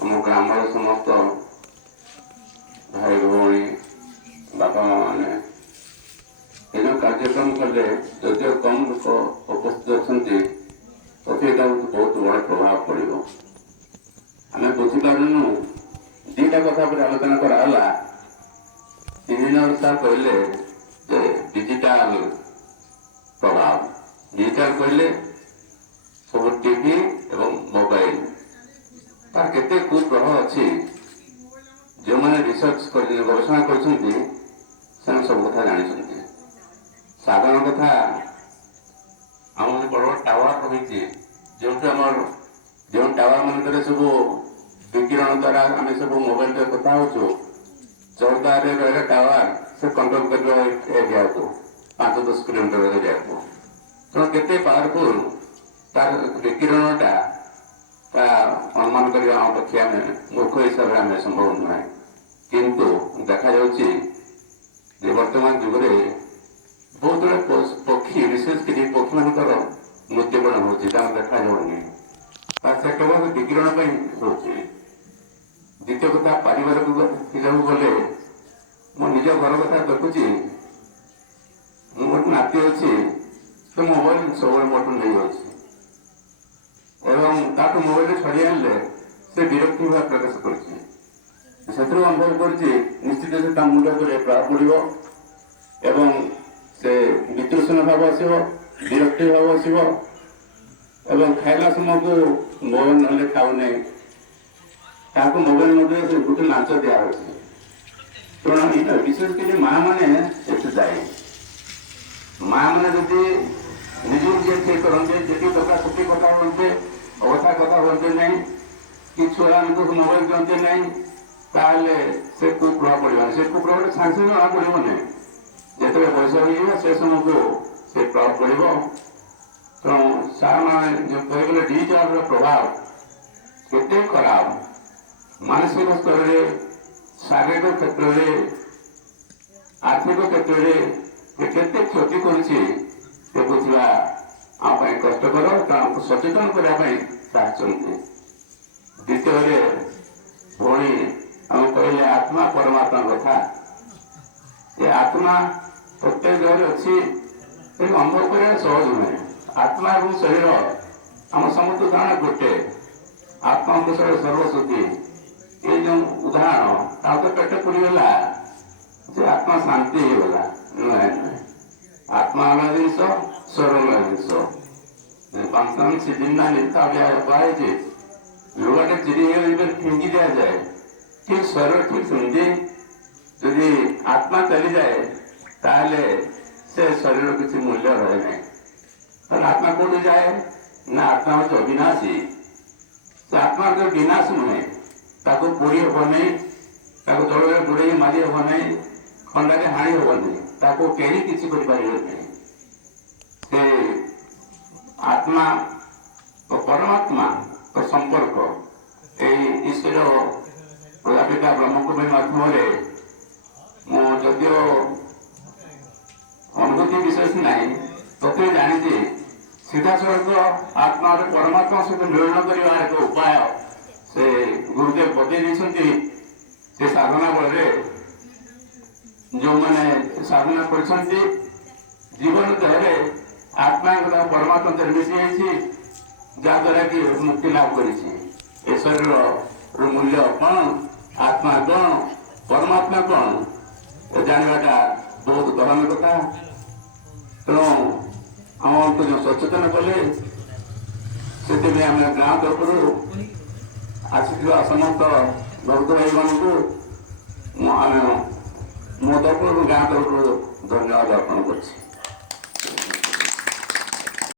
ଆମ ଗ୍ରାମର ସମସ୍ତ ଭାଇ ଭଉଣୀ ବାପା ମା ମାନେ ଏ ଯେଉଁ କାର୍ଯ୍ୟକ୍ରମ କଲେ ଯଦିଓ କମ୍ ଲୋକ ଉପସ୍ଥିତ ଅଛନ୍ତି ତଥାପି ଏଇଟା ବହୁତ ବଡ଼ ପ୍ରଭାବ ପଡ଼ିବ। ଆମେ ବୁଝିପାରୁନୁ ଦୁଇଟା କଥା ଉପରେ ଆଲୋଚନା କରାଗଲା। ଇଞ୍ଜିନିୟର ସାର୍ କହିଲେ ଯେ ଡିଜିଟାଲ ପ୍ରଭାବ, ଡିଜିଟାଲ କହିଲେ ସବୁ ଟିଭି ଏବଂ ମୋବାଇଲ ତାର କେତେ କୁପ୍ରଭାବ ଅଛି। ଯେଉଁମାନେ ରିସର୍ଚ୍ଚ କରି ଗବେଷଣା କରିଛନ୍ତି ସେମାନେ ସବୁ କଥା ଜାଣିଛନ୍ତି। ସାଧାରଣ କଥା ଆମର ବଡ଼ ବଡ଼ ଟାୱାର ରହିଛି, ଯେଉଁଠି ଆମର ଯେଉଁ ଟାୱାର ମାନଙ୍କରେ ସବୁ ବିକିରଣ ଦ୍ୱାରା ଆମେ ସବୁ ମୋବାଇଲରେ କଥା ହେଉଛୁ, ଚୌଦାରେ ରହିଲା ଟାୱାର ସେ କଣ୍ଟ୍ରୋଲ କରିବା ଏରିଆକୁ 5-10 କିଲୋମିଟର ଏରିଆକୁ। ତେଣୁ କେତେ ପାୱାରଫୁଲ ତାର ବିକିରଣଟା ତା ଅନୁମାନ କରିବା ଆମ ପକ୍ଷେ ଆମେ ମୂର୍ଖ ହିସାବରେ ଆମେ ସମ୍ଭବ ନୁହେଁ। କିନ୍ତୁ ଦେଖାଯାଉଛି ଯେ ବର୍ତ୍ତମାନ ଯୁଗରେ ବହୁତ ଗୁଡ଼େ ପକ୍ଷୀ, ବିଶେଷ କରି ପକ୍ଷୀମାନଙ୍କର ମୃତ୍ୟୁବରଣ ହେଉଛି, ତାହା ଦେଖାଯାଉନି। ସେ କେବଳ ବିକିରଣ ପାଇଁ ହେଉଛି। ଦ୍ୱିତୀୟ କଥା, ପାରିବାରିକ ହିସାବକୁ ଗଲେ ମୋ ନିଜ ଘର କଥା ଦେଖୁଛି। ମୁଁ ଗୋଟେ ନାତି ଅଛି, ସେ ମୋବାଇଲ ସବୁବେଳେ ମୋଠୁ ନେଇଯାଉଛି ଏବଂ ତାକୁ ମୋବାଇଲ ଛଡେଇ ଆଣିଲେ ସେ ବିରକ୍ତି ଭାବ ପ୍ରକାଶ କରୁଛି। ସେଥିରୁ ଅନୁଭବ କରୁଛି ନିଶ୍ଚିତ ସେ ତା ମୁଣ୍ଡ ଉପରେ ପ୍ରଭାବ ପଡ଼ିବ ଏବଂ ସେ ବିତୃଷ୍ଣ ଭାବ ଆସିବ, ବିରକ୍ତି ଭାବ ଆସିବ ଏବଂ ଖାଇଲା ସମୟକୁ ମୋବାଇଲ ନହେଲେ ଖାଉନାହିଁ। ତାହାକୁ ମୋବାଇଲ ନଦେଲେ ସେ ଗୋଟେ ଲାଞ୍ଚ ଦିଆହେଉଛି। ତେଣୁ ଏଇଟା ବିଶେଷ କରି ମା' ମାନେ ଏତେ ଦାୟୀ। ମା' ମାନେ ଯଦି ନିଜକୁ ଯିଏ ଠିକ କରନ୍ତେ, ଯେତିକି କଥା ସେତିକି କଥା ହୁଅନ୍ତେ, ଅବସ୍ଥା କଥା ହୁଅନ୍ତେ ନାହିଁ କି ଛୁଆମାନଙ୍କୁ ମୋବାଇଲ ଦିଅନ୍ତେ ନାହିଁ, ତାହେଲେ ସେ କୁପ୍ରଭାବ ପଡ଼ିବନି। ସେ କୁପ୍ରଭାବ ସାଙ୍ଗେ ସାଙ୍ଗେ ଜଣା ପଡ଼ିବନି, ଯେତେବେଳେ ବୟସ ହେଇଯିବ ସେ ସମୟକୁ ସେ ପ୍ରଭାବ ପଡ଼ିବ। ତେଣୁ ସାର୍ ମାନେ ଯେଉଁ କହିଗଲେ ଡିଜିଟାଲର ପ୍ରଭାବ କେତେ ଖରାପ, ମାନସିକ ସ୍ତରରେ, ଶାରୀରିକ କ୍ଷେତ୍ରରେ, ଆର୍ଥିକ କ୍ଷେତ୍ରରେ କେତେ କ୍ଷତି କରୁଛି ସେ ବୁଝିବା ଆମ ପାଇଁ କଷ୍ଟକର। ଆମକୁ ସଚେତନ କରିବା ପାଇଁ ଚାହୁଁଛନ୍ତି। ଦ୍ୱିତୀୟରେ ଭଉଣୀ ଆମେ କହିଲେ ଆତ୍ମା ପରମାତ୍ମା କଥା। ଏ ଆତ୍ମା ପ୍ରତ୍ୟେକ ଦେହରେ ଅଛି, କିନ୍ତୁ ଅନୁଭବ କରିବା ସହଜ ନୁହେଁ। ଆତ୍ମା ଏବଂ ଶରୀର ଆମ ସମସ୍ତ ଧାରଣା ଗୋଟେ। ଆତ୍ମା ଅନୁସାରେ ସର୍ବଶକ୍ତି, ଏ ଯେଉଁ ଉଦାହରଣ ତାକୁ ତ ପେଟ ପୁରିଗଲା ଯେ ଆତ୍ମା ଶାନ୍ତି ହେଇଗଲା। ନୁହେଁ ନୁହେଁ, ଆତ୍ମା ଅଲଗା ଜିନିଷ, ଶରୀର ଅଲଗା ଜିନିଷ। ପାଞ୍ଚ ସିଜିନା ନିତା କୁହାଯାଇଛି, ଲୁଗାଟେ ଚିରି ହେଇଗଲେ ଫିଙ୍ଗି ଦିଆଯାଏ, ଠିକ ଶରୀର ଠିକ ସେମିତି ଯଦି ଆତ୍ମା ଚାଲିଯାଏ ତାହେଲେ ସେ ଶରୀର କିଛି ମୂଲ୍ୟ ରହେ ନାହିଁ। ତାହେଲେ ଆତ୍ମା କୋଉଠି ଯାଏ ନା ଆତ୍ମା ହେଉଛି ଅବିନାଶୀ। ସେ ଆତ୍ମା ଯୋଉ ବିନାଶ ନୁହେଁ, ତାକୁ ପୋଡ଼ି ହେବ ନାହିଁ, ତାକୁ ଜଳରେ ବୁଡ଼େଇ ମାରି ହେବ ନାହିଁ, ଖଣ୍ଡାରେ ହାଣି ହେବନି, ତାକୁ କେହି କିଛି କରିପାରିବେ ନାହିଁ। ସେ ଆତ୍ମା ଓ ପରମାତ୍ମା ସମ୍ପର୍କ ଏଇ ଈଶ୍ୱର ପ୍ରଜାପିତା ବ୍ରହ୍ମକୁମାରୀ ମାଧ୍ୟମରେ ମୁଁ ଯଦିଓ ଅନୁଭୂତି ବିଶେଷ ନାହିଁ, ତଥାପି ଜାଣିଛି ସିଧାସଳଖ ଆତ୍ମାରେ ପରମାତ୍ମା ସହିତ ମିଳନ କରିବାର ଏକ ଉପାୟ ସେ ଗୁରୁଦେବ ବତେଇ ଦେଇଛନ୍ତି। ସେ ସାଧନା ବଳରେ ଯେଉଁମାନେ ସାଧନା କରିଛନ୍ତି ଜୀବନ ଦେହରେ ଆତ୍ମାଙ୍କ ପରମାତ୍ମା ଦେହରେ ମିଶି ଯାଇଛି, ଯାହାଦ୍ୱାରା କି ମୁକ୍ତି ଲାଭ କରିଛି। ଏ ଶରୀରର ମୂଲ୍ୟ କ'ଣ, ଆତ୍ମା କ'ଣ, ପରମାତ୍ମା କ'ଣ, ଏ ଜାଣିବାଟା ବହୁତ ଗହନ କଥା। ତେଣୁ ଆମକୁ ଯେଉଁ ସଚେତନ କଲେ, ସେଥିପାଇଁ ଆମେ ଗାଁ ତରଫରୁ ଆସିଥିବା ସମସ୍ତ ଭକ୍ତ ଭାଇମାନଙ୍କୁ ମୋ ତରଫରୁ ଗାଁ ତରଫରୁ ଧନ୍ୟବାଦ ଅର୍ପଣ କରୁଛି।